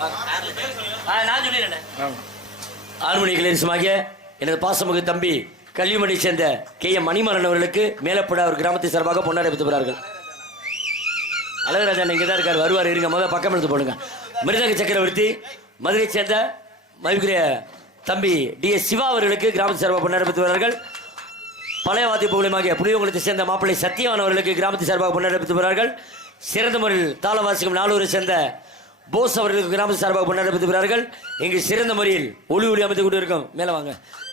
நான் சொல்லிடுறேன் ஆறுமணி கிளரிசமாகிய எனது பாசமுக தம்பி கல்விமணி சேர்ந்த கே எம் மணிமரன் அவர்களுக்கு மேலப்பட அவர் கிராமத்தை சார்பாக பொன்னாடை அழகராஜன் இங்கே தான் இருக்கார். வருவார் இருங்க. முதல் பக்கம் எடுத்து போடுங்க. மிருதங்க சக்கரவர்த்தி மதுரை சேர்ந்த மதிப்புக்குரிய தம்பி டி எஸ் சிவா அவர்களுக்கு கிராமத்தை சார்பாக பொன்னாடை பழைய வாத்தி புகழமாகிய புளியங்குளத்தை சேர்ந்த மாப்பிள்ளை சத்தியவான் அவர்களுக்கு கிராமத்தை சார்பாக பொன்னாடை சிறந்த முறையில் தாளவாசிக்கும் நாலூரை சேர்ந்த போஸ் அவர்களுக்கு கிராம சார்பாக முன்னெடுப்பார்கள் இங்கு சிறந்த முறையில் ஒளி ஒளி அமைத்து கொண்டு இருக்கும் மேலே வாங்க.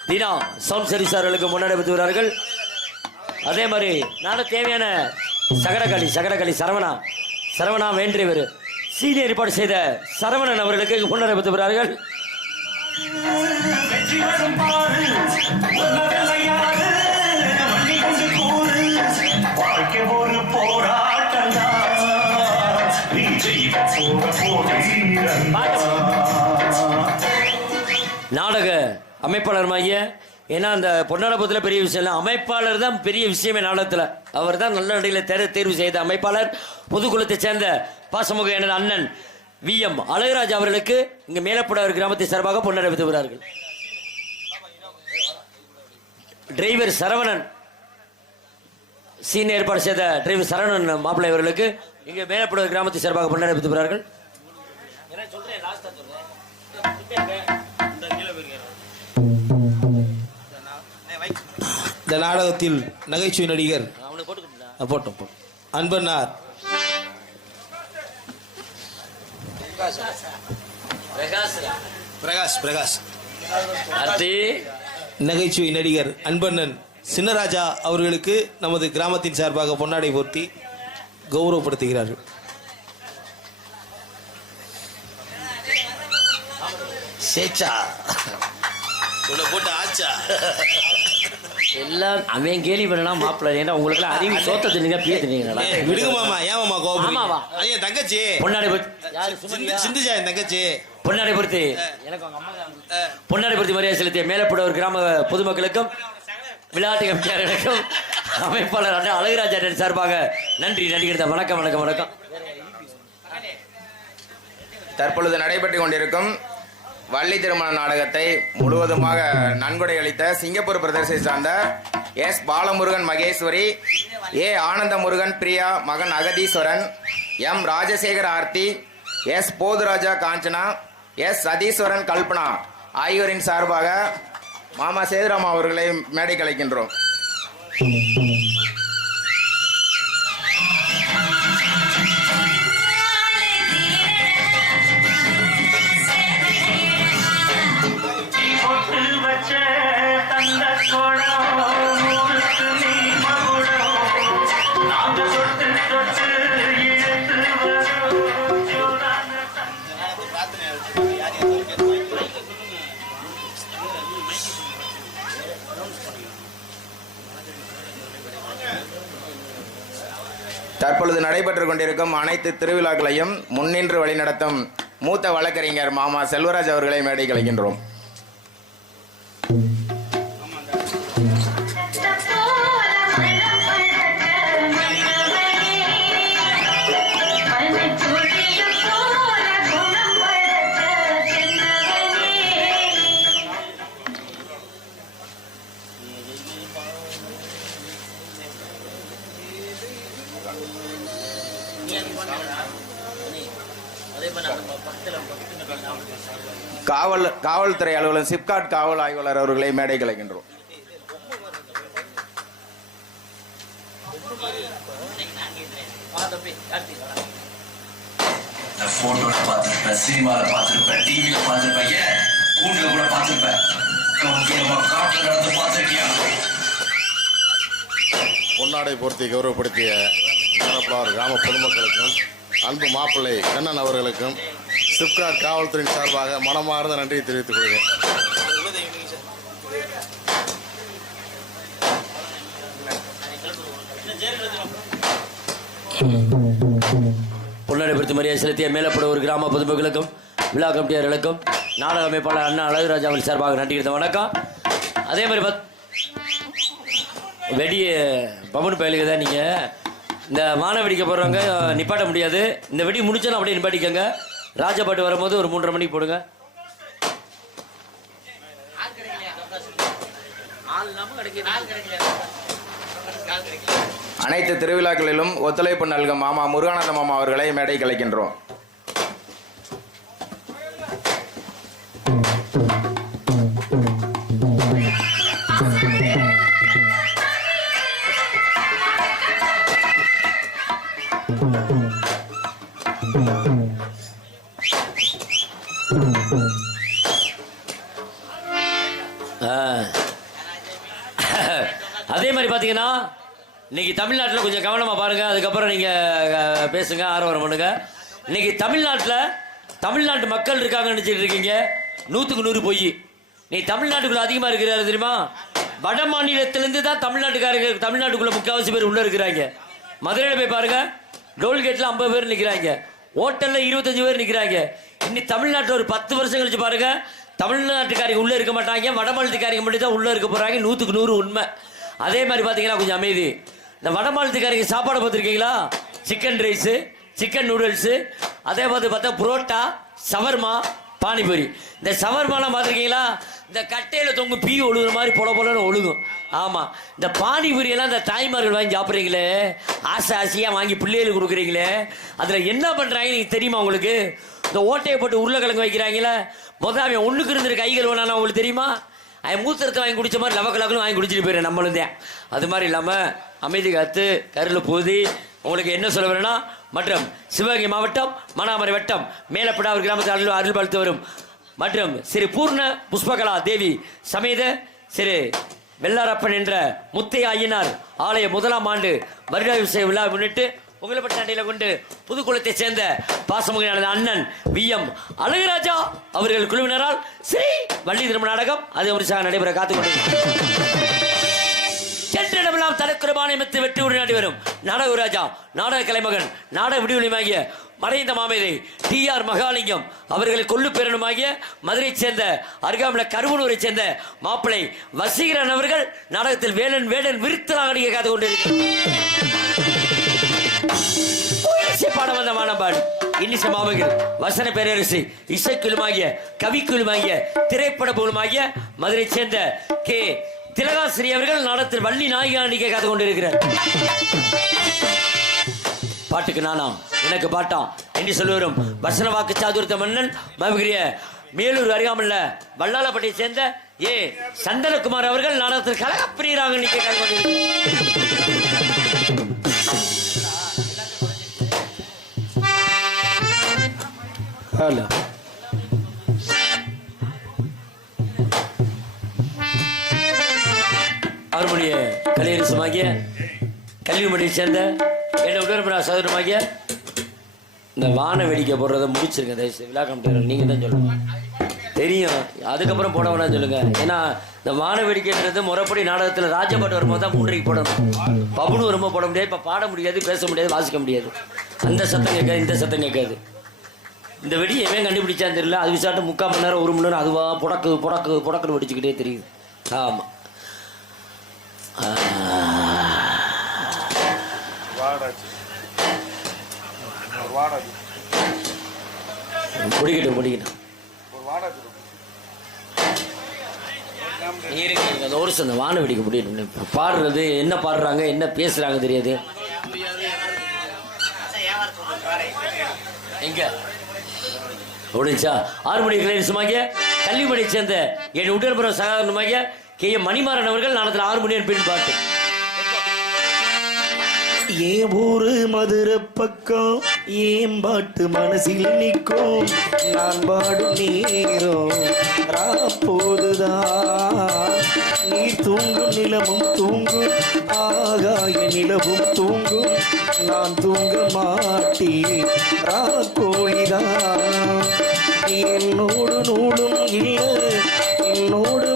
தினா சவுண்ட் சர்வீஸ் அவர்களுக்கு முன்னெடுப்பார்கள் அதே மாதிரி நானும் தேவையான சகடகளி சகடகளி சரவணா சரவணா வேண்டியவர் சீனியர் ஏற்பாடு செய்த சரவணன் அவர்களுக்கு முன்னெடுப்பார்கள் நாடக அமைப்பாளர் மைய. ஏன்னா அந்த பொன்னடபத்தில் பெரிய விஷயம் இல்லை. அமைப்பாளர் தான் பெரிய விஷயமே நாடகத்தில். அவர் தான் நல்ல நடிகளை தேர தேர்வு செய்த அமைப்பாளர். புதுக்குளத்தை சேர்ந்த பாசமுக எனது அண்ணன் வி. எம். அழகராஜ் அவர்களுக்கு இங்கே மேலப்படவர் கிராமத்தை சார்பாக பொன்னாடை வருகிறார்கள் டிரைவர் சரவணன் சீனியர் ஏற்பாடு செய்த டிரைவர் சரவணன் மாப்பிள்ளை அவர்களுக்கு இங்கு மேலப்படவர் கிராமத்தை சார்பாக பொன்னாடை பெற்றுகிறார்கள் இந்த நாடகத்தில் நகைச்சுவை நடிகர். போட்டோம். அன்பன்னார் பிரகாஷ். பிரகாஷ். நகைச்சுவை நடிகர் அன்பண்ணன் சின்னராஜா அவர்களுக்கு நமது கிராமத்தின் சார்பாக பொன்னாடை போர்த்தி. கௌரவப்படுத்துகிறார்கள். சேச்சா. உன்னை போட்டு ஆச்சா. எல்லாம் அவன் கேலி பண்ணலாம் மாப்பிள்ள. ஏன்னா உங்களுக்கு எல்லாம் அறிவு சோத்த தின்னுங்க பிய தின்னுங்களா விடுங்க மாமா. ஏன் மாமா கோபம்? ஐயா தங்கச்சி. பொன்னாடை? சிந்துஜா என் தங்கச்சி. பொன்னாடை எனக்கு. பொன்னாடை மரியாதை செலுத்திய மேலப்படவர் கிராம பொதுமக்களுக்கும் விளையாட்டு கமிட்டியாளர்களுக்கும் அமைப்பாளர் அண்ணன் அழகுராஜா அண்ணன் சார்பாக நன்றி நடிகர் வணக்கம் வணக்கம் வணக்கம். தற்பொழுது நடைபெற்று கொண்டிருக்கும் வள்ளி திருமண நாடகத்தை முழுவதுமாக நன்கொடை அளித்த சிங்கப்பூர் பிரதேசத்தை சார்ந்த எஸ். பாலமுருகன் மகேஸ்வரி ஏ. ஆனந்த முருகன் பிரியா மகன் Agatheeswaran M. Rajasekar Aarthi S. Pothuraja Kanchana S. Satheeswaran Kalpana ஆகியோரின் சார்பாக மாமா சேதுராமா அவர்களை மேடை கலைக்கின்றோம். Boom, boom. நடைபெற்று கொண்டிருக்கும் அனைத்து திருவிழாக்களையும் முன்னின்று வழிநடத்தும் மூத்த வழக்கறிஞர் மாமா செல்வராஜ் அவர்களை மேடைக்கு அழைக்கின்றோம். காவல் காவல்துறை அலுவலர் சிப்காட் காவல் ஆய்வாளர் அவர்களை மேடைக்கு அழைக்கின்றோம் இந்த போட்டோல பார்த்திருப்பேன் சினிமால பார்த்திருப்பேன் டிவில பார்த்திருப்பேன் ஏன்? கூண்டுல கூட பார்த்திருப்பேன். கம்பீரமா காட்டுல நடந்து பார்த்திருக்கியா? பொன்னாடை பொருத்தி கௌரவப்படுத்திய மணப்பலார் கிராம பொதுமக்களுக்கும் அன்பு மாப்பிள்ளை கண்ணன் அவர்களுக்கும் சிப்காட் காவல்துறையின் சார்பாக மனமார்ந்த நன்றியை தெரிவித்துக் கொள்கிறேன். பொன்னாடை மரியாதை செலுத்திய மேலப்படவர் கிராம பொதுமக்களுக்கும் விழா கமிட்டியாளர்களுக்கும் நாடக அமைப்பாளர் அண்ணா அழகுராஜா அவர்கள் சார்பாக நன்றி வணக்கம். அதே மாதிரி பத் வெடி பவன் பயலுக்கு தான் நீங்கள் இந்த மான வெடிக்க போடுறவங்க நிப்பாட்ட முடியாது. இந்த வெடி முடிச்சாலும் அப்படியே நிப்பாட்டிக்கோங்க. ராஜபாட்டு வரும்போது ஒரு மூன்றரை மணிக்கு போடுங்க. அனைத்து திருவிழாக்களிலும் ஒத்துழைப்பு நல்கும் மாமா முருகானந்த மாமா அவர்களை மேடை கலைக்கின்றோம் பாருங்கள் பாருங்க அதுக்கப்புறம் நீங்கள் பேசுங்க ஆரவாரம் பண்ணுங்க. இன்னைக்கு தமிழ்நாட்டில் தமிழ்நாட்டு மக்கள் இருக்காங்கன்னு நினச்சிட்டு இருக்கீங்க. நூற்றுக்கு நூறு பொய். நீ தமிழ்நாட்டுக்குள்ள அதிகமாக இருக்கிறாரு தெரியுமா? வட மாநிலத்திலேருந்து தான் தமிழ்நாட்டுக்காரங்க தமிழ்நாட்டுக்குள்ள முக்கால்வாசி பேர் உள்ளே இருக்கிறாங்க. மதுரையில் போய் பாருங்க டோல்கேட்டில் ஐம்பது பேர் நிற்கிறாங்க ஹோட்டலில் இருபத்தஞ்சு பேர் நிற்கிறாங்க இன்னி தமிழ்நாட்டில் ஒரு பத்து வருஷம் கழிச்சு பாருங்க தமிழ்நாட்டுக்காரங்க உள்ளே இருக்க மாட்டாங்க வட மாநிலத்துக்காரங்க மட்டும் தான் உள்ளே இருக்க போகிறாங்க நூற்றுக்கு நூறு உண்மை. அதே மாதிரி பார்த்தீங்கன்னா கொஞ்சம் அமைதி. இந்த வட மாநிலத்துக்காரங்க சாப்பாடு பார்த்துருக்கீங்களா? சிக்கன் ரைஸு சிக்கன் நூடுல்ஸு அதே மாதிரி பார்த்தா புரோட்டா சவர்மா பானிபூரி. இந்த சவர்மாலாம் பார்த்துருக்கீங்களா? இந்த கட்டையில் தொங்கும் பீ ஒழுகுற மாதிரி பொல பொலன்னு ஒழுகும். ஆமாம் இந்த பானிபூரியெல்லாம் இந்த தாய்மார்கள் வாங்கி சாப்பிட்றீங்களே? ஆசை ஆசையாக வாங்கி பிள்ளைகளுக்கு கொடுக்குறீங்களே? அதில் என்ன பண்ணுறாங்க நீங்கள் தெரியுமா உங்களுக்கு? இந்த ஓட்டையை போட்டு உருளைக்கிழங்கு வைக்கிறாங்களே மொதல் அவன் ஒன்றுக்கு இருந்துரு கைகள் வேணான்னு உங்களுக்கு தெரியுமா? அவன் மூத்திரத்தை வாங்கி குடித்த மாதிரி லவ வாங்கி குடிச்சிட்டு போயிடுறேன் நம்மளும் அது மாதிரி இல்லாமல் அமைதி காத்து கருள் பூதி. உங்களுக்கு என்ன சொல்ல வேணும்னா மற்றும் சிவகங்கை மாவட்டம் மணாமரை வட்டம் மேலப்படாவூர் கிராமத்தில் அருள் அருள் பாலித்து வரும். மற்றும் சிறு பூர்ண புஷ்பகலா தேவி சமேத சிறு வெள்ளாரப்பன் என்ற முத்தைய ஐயனார் ஆலய முதலாம் ஆண்டு வருட விசை விழா முன்னிட்டு புகழப்பட்ட அண்டையில் கொண்டு புதுக்குளத்தை சேர்ந்த பாசமுகனானது அண்ணன் வி எம் அழகுராஜா அவர்கள் குழுவினரால் ஸ்ரீ வள்ளி திரும்ப நாடகம் அது ஒரு நடைபெற காத்துக் வெற்றி வரும் நாடக ராஜா நாடக கலைமகன் நாடக விடுவிலியமாகிய மறைந்த மாமேதை டி ஆர் மகாலிங்கம் அவர்களை கொள்ளு பேரனுமாகிய மதுரையைச் சேர்ந்த அருகாமல கருவனூரை சேர்ந்த மாப்பிளை வசீகரன் அவர்கள் நாடகத்தில் வேலன் வேடன் விருத்தலாக நீங்க காத்து கொண்டிருக்கிறார் பாட வந்த மாணபாடு இன்னிசை மாமகள் வசன பேரரசு இசைக்குழுமாகிய கவிக்குழுமாகிய திரைப்பட புகழுமாகிய மதுரை சேர்ந்த கே திலகாசிரி அவர்கள் நாடகத்தில் வள்ளி நாயகா நடிக்க காத்து கொண்டிருக்கிறார். பாட்டுக்கு நானா எனக்கு பாட்டாம் என்று சொல்லுவரும் வசன வாக்கு சாதுர்த்த மன்னன் மகிரிய மேலூர் அருகாமல்ல வல்லாளப்பட்டியை சேர்ந்த ஏ சந்தனகுமார் அவர்கள் நாடகத்தில் கலகப்பிரியராக நிற்க கதை கொண்டிருக்கிறார். ஹலோ. அவருடைய கலையரசுமாகிய கல்விமணியை சேர்ந்த என்னை உடற்படா சதுரமாகிய இந்த வான வேடிக்கை போடுறத முடிச்சிருங்க தயவுசெய்து. விழா நீங்கள் நீங்க தான் சொல்லணும். தெரியும். அதுக்கப்புறம் போட வேணாம் சொல்லுங்க. ஏன்னா இந்த வான வேடிக்கைன்றது முறைப்படி நாடகத்தில் ராஜபாட்டு வரும்போது தான் மூன்றைக்கு போடணும். பபுனு வரும்போது போட முடியாது. இப்போ பாட முடியாது பேச முடியாது வாசிக்க முடியாது. அந்த சத்தம் கேட்காது இந்த சத்தம் கேட்காது. இந்த வெடி எவன் கண்டுபிடிச்சான்னு தெரியல. அது விசாட்டு முக்கால் மணி நேரம் ஒரு மணி நேரம் அதுவா புடக்கு புடக்கு புடக்குன்னு வெடிச்சுக்கிட்டே தெரியுது. ஆமாம் இருங்க, இருங்க. அந்த ஒரு சில வான வெடிக்க முடியணும் இப்ப பாடுறது என்ன பாடுறாங்க என்ன பேசுறாங்க தெரியாது. எங்க? முடிஞ்சா? ஆறு மணி கிளைசுமாகிய கல்விமணியை சேர்ந்த என் உடன்புறம் சகாரணமாகிய கே எம் மணிமாறன் அவர்கள் நாளத்தில் ஆறு மணி பின் பாட்டு. ஏன் ஊரு மதுரை பக்கம் ஏன் பாட்டு மனசில் நிற்கும்? நான் பாடும் நேரம் போதுதான் நீ தூங்கும் நிலமும் தூங்கும் ஆகாய நிலவும் தூங்கும். நான் தூங்க மாட்டேன் ராக்கோழிதான் என்னோடு நூலும் இல்லை என்னோடு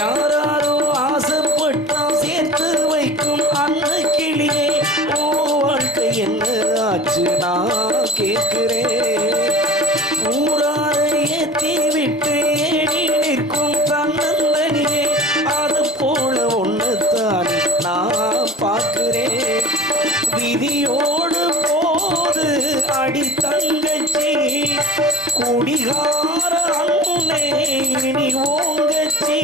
யாராரோ ஆசைப்பட்டா சேர்த்து வைக்கும் அந்த கிளியே ஓ வாழ்க்கை என்ன ஆச்சு? நான் கேட்கிறேன். ஊராரை ஏத்தி விட்டு ஏடி நிற்கும் தன்னந்தனியே அது போல ஒன்றுத்தான் நான் பார்க்கிறேன். விதியோடு போது அடி தங்கச்சி குடிகார அண்ணே இனி ஓங்கச்சி.